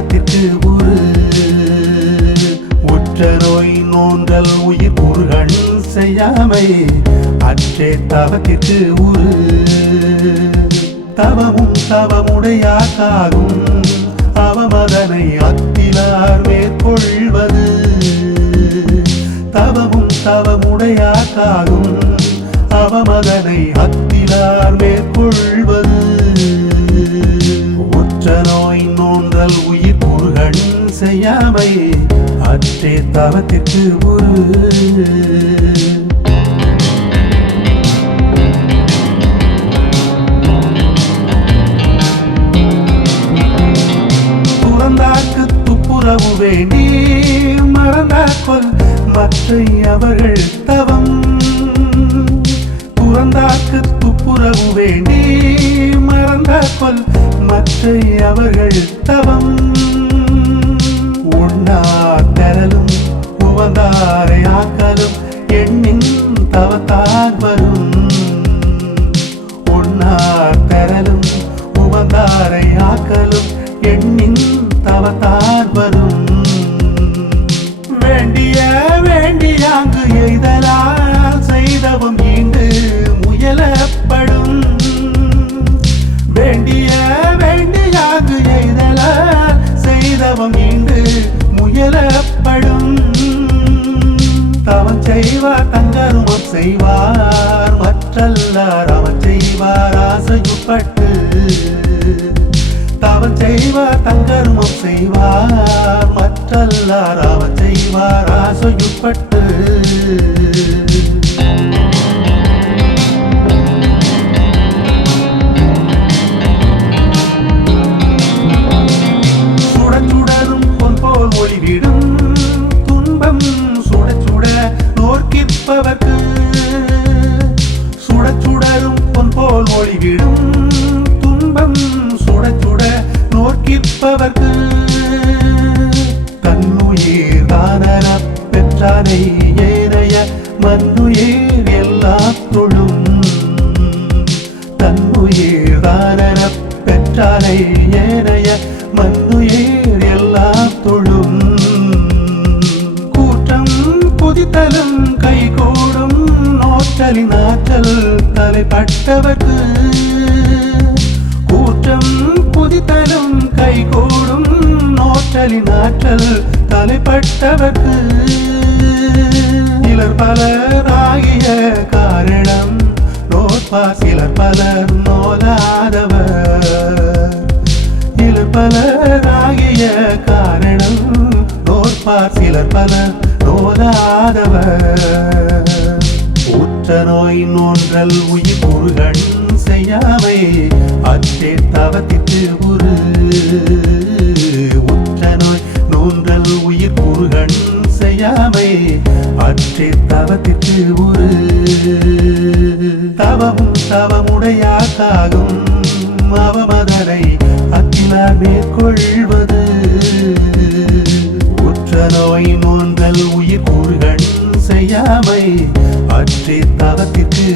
தவத்திற்கு உரு உற்ற நோய் நோன்றல் உயிர் கூறுகள் செய்யாமை அற்றே தவத்திற்கு உரு தவமும் தவமுடையாக்காகும் அவமதனை அத்திலார் மேற்கொள்வது தவமும் தவமுடையாக்காகும் அவமதனை அத்திலார் மேற்கொள்வது உற்ற நோய் நோன்றல் உயிர் கூறுகள் செய்யாமை அற்றே தவத்திற்கு உரு துறந்தாக்கு துப்புரவு வேண்டி மறந்தாக்கொல் மற்றை அவர்கள் தவம் துறந்தாக்கு துப்புரவு வேண்டி மறந்தாக்கொல் மற்றை அவர்கள் தவம் உண்ணார் தரலும் உவந்தாரை ஆக்கலும் எண்ணின் தவத்தார் வரும் உண்ணார் தரலும் உவந்தாரை ஆக்கலும் எண்ணின் தவத்தார் வரும் வேண்டிய வேண்டியாங்கு எய்தலால் செய்தவும் ஈண்டு முயலப்படும் வேண்டிய வேண்டியாங்கு எய்தலால் செய்தவும் ஈண்டு முயலப்படும் தவம் செய்வார் தங்கருமம் செய்வார் மற்றல்லார் அவன் செய்வார் ஆசையுட்பட்டு தவம் செய்வார் தங்கருமம் செய்வார் மற்றல்லார் அவன் செய்வார் ஆசையுட்பட்டு சுடச்சுடரும் பொன் போல் ஒளிவிடும் துன்பம் சுடச்சுட நோர்க்கிற்பவர்க்கு சுடச்சுடரும் பொன் போல் ஒளிவிடும் துன்பம் சுடச்சுட நோர்க்கிற்பவர்க்கு தன்னுயிர் தானர பெற்றானை ஏனைய மன்னுயிர் எல்லா தொழும் தன்னுயிர் தானர பெற்றானை ஏனைய மன்னுயிர் எல்லா தொழும் கூற்றம் புதித்தலும் கைகூடும் நோற்றலின் ஆற்றல் தலைப்பட்டவர்க்கு கூற்றம் புதித்தலும் கைகூடும் நோற்றலின் ஆற்றல் தலைப்பட்டவர்க்கு சிலர் பலராகிய காரணம் நோற்பார் சிலர் பலர் நோதாதவர் சிலர் பலராகிய காரணம் நோற்பார் சிலர் பலர் நோதாதவர் உற்ற நோய் நோன்றல் உயிர் கூறுகள் செய்யாமை அற்றே தவத்திற்கு உரு உற்ற நோய் நோன்றல் உயிர் கூறுகள் செய்யாமை அற்றே தவத்திற்கு உரு தவமும் தவமுடையாக்காகும் அவமதனை அத்திலார் மேற்கொள்வது உற்ற நோய் நோன்றல் உயிர் கூறுகள் செய்யாமை அற்றே தவத்திற்கு